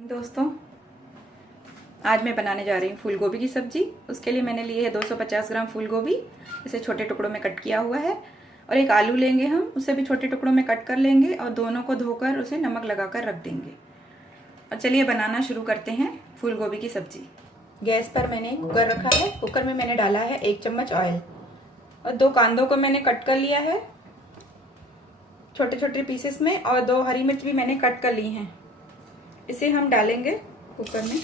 दोस्तों, आज मैं बनाने जा रही हूँ फूल गोभी की सब्जी। उसके लिए मैंने लिए है 250 ग्राम फूल गोभी, इसे छोटे टुकड़ों में कट किया हुआ है। और एक आलू लेंगे हम, उसे भी छोटे टुकड़ों में कट कर लेंगे और दोनों को धोकर उसे नमक लगाकर रख देंगे। और चलिए बनाना शुरू करते हैं फूल गोभी की सब्जी। गैस पर मैंने कुकर रखा है। कुकर में मैंने डाला है 1 चम्मच ऑयल और 2 कांदों को मैंने कट कर लिया है छोटे छोटे पीसेस में, और 2 हरी मिर्च भी मैंने कट कर ली हैं। इसे हम डालेंगे कुकर में।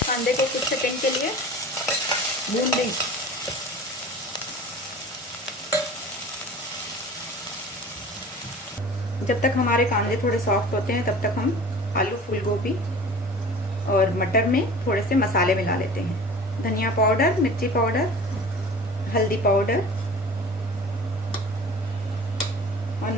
कांदे को कुछ सेकंड के लिए भून दें। जब तक हमारे कांदे थोड़े सॉफ्ट होते हैं तब तक हम आलू, फूल गोभी और मटर में थोड़े से मसाले मिला लेते हैं। धनिया पाउडर, मिर्ची पाउडर, हल्दी पाउडर और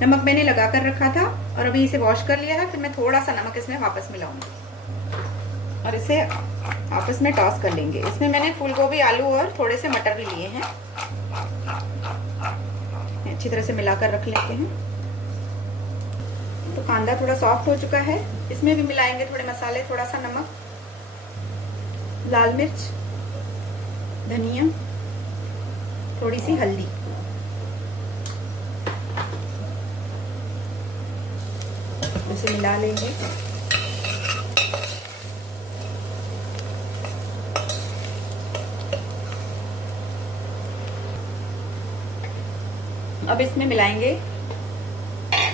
नमक मैंने लगा कर रखा था और अभी इसे वॉश कर लिया है। फिर मैं थोड़ा सा नमक इसमें वापस मिलाऊंगी और इसे आपस में टॉस कर लेंगे। इसमें मैंने फूल गोभी, आलू और थोड़े से मटर भी लिए हैं। अच्छी तरह से मिलाकर रख लेते हैं। तो कांदा थोड़ा सॉफ्ट हो चुका है। इसमें भी मिलाएंगे थोड़े मसाले, थोड़ा सा नमक, लाल मिर्च, धनिया, थोड़ी सी हल्दी। इसे मिला लेंगे। अब इसमें मिलाएंगे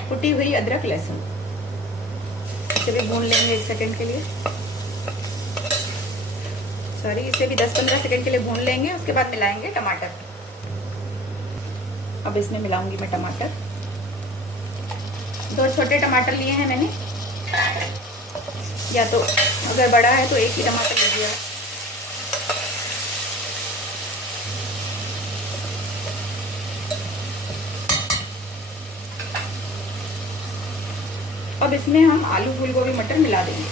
कुटी हुई अदरक, लहसुन। इसे भी भून लेंगे 1 सेकंड के लिए। इसे भी 10-15 सेकंड के लिए भून लेंगे। उसके बाद मिलाएंगे टमाटर। अब इसमें मिलाऊंगी मैं टमाटर। 2 छोटे टमाटर लिए हैं मैंने, या तो अगर बड़ा है तो 1 ही टमाटर लीजिएगा। अब इसमें हम आलू, फूल गोभी, मटर मिला देंगे।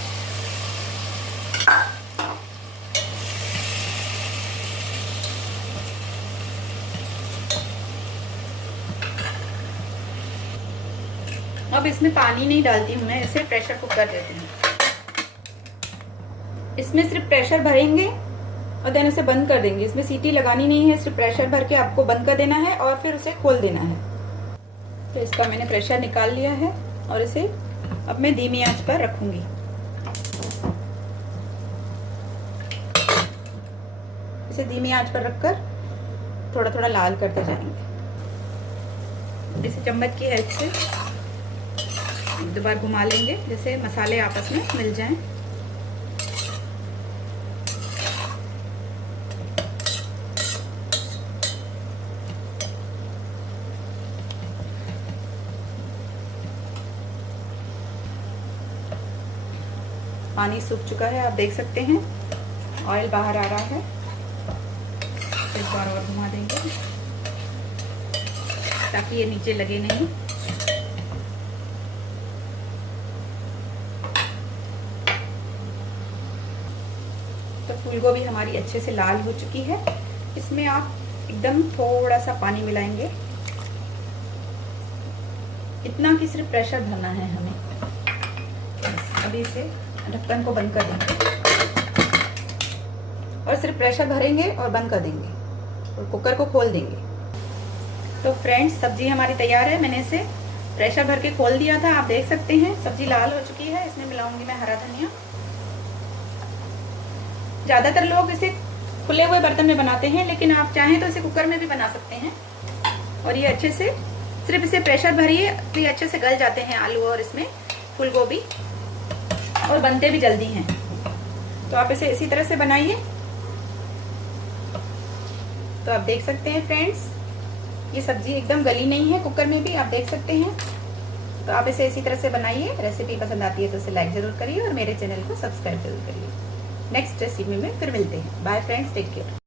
अब इसमें पानी नहीं डालती हूँ मैं, इसे प्रेशर कुक कर देती हूँ। इसमें सिर्फ प्रेशर भरेंगे और देन उसे बंद कर देंगे। इसमें सीटी लगानी नहीं है, सिर्फ प्रेशर भर के आपको बंद कर देना है और फिर उसे खोल देना है। तो इसका मैंने प्रेशर निकाल लिया है और इसे अब मैं धीमी आंच पर रखूंगी। इसे धीमी आंच पर रखकर थोड़ा थोड़ा लाल करते जाएंगे। इसे चम्मच की हेल्प से 2 बार घुमा लेंगे, जैसे मसाले आपस में मिल जाएं। पानी सूख चुका है, आप देख सकते हैं ऑयल बाहर आ रहा है। एक बार और घुमा देंगे ताकि ये नीचे लगे नहीं। तो फूल गोभी हमारी अच्छे से लाल हो चुकी है। इसमें आप एकदम थोड़ा सा पानी मिलाएंगे, इतना कि सिर्फ प्रेशर भरना है हमें। अभी इसे ढक्कन को बंद कर देंगे और सिर्फ प्रेशर भरेंगे और बंद कर देंगे और कुकर को खोल देंगे। तो फ्रेंड्स, सब्जी हमारी तैयार है। मैंने इसे प्रेशर भर के खोल दिया था, आप देख सकते हैं सब्जी लाल हो चुकी है। इसमें मिलाऊंगी मैं हरा धनिया। ज्यादातर लोग इसे खुले हुए बर्तन में बनाते हैं, लेकिन आप चाहें तो इसे कुकर में भी बना सकते हैं। और ये अच्छे से सिर्फ इसे प्रेशर भरिए तो ये अच्छे से गल जाते हैं आलू और इसमें फूल गोभी, और बनते भी जल्दी हैं। तो आप इसे इसी तरह से बनाइए। तो आप देख सकते हैं फ्रेंड्स, ये सब्जी एकदम गली नहीं है, कुकर में भी आप देख सकते हैं। तो आप इसे इसी तरह से बनाइए। रेसिपी पसंद आती है तो इसे लाइक जरूर करिए और मेरे चैनल को सब्सक्राइब जरूर करिए। नेक्स्ट रेसिपी में फिर मिलते हैं। Bye friends, take care.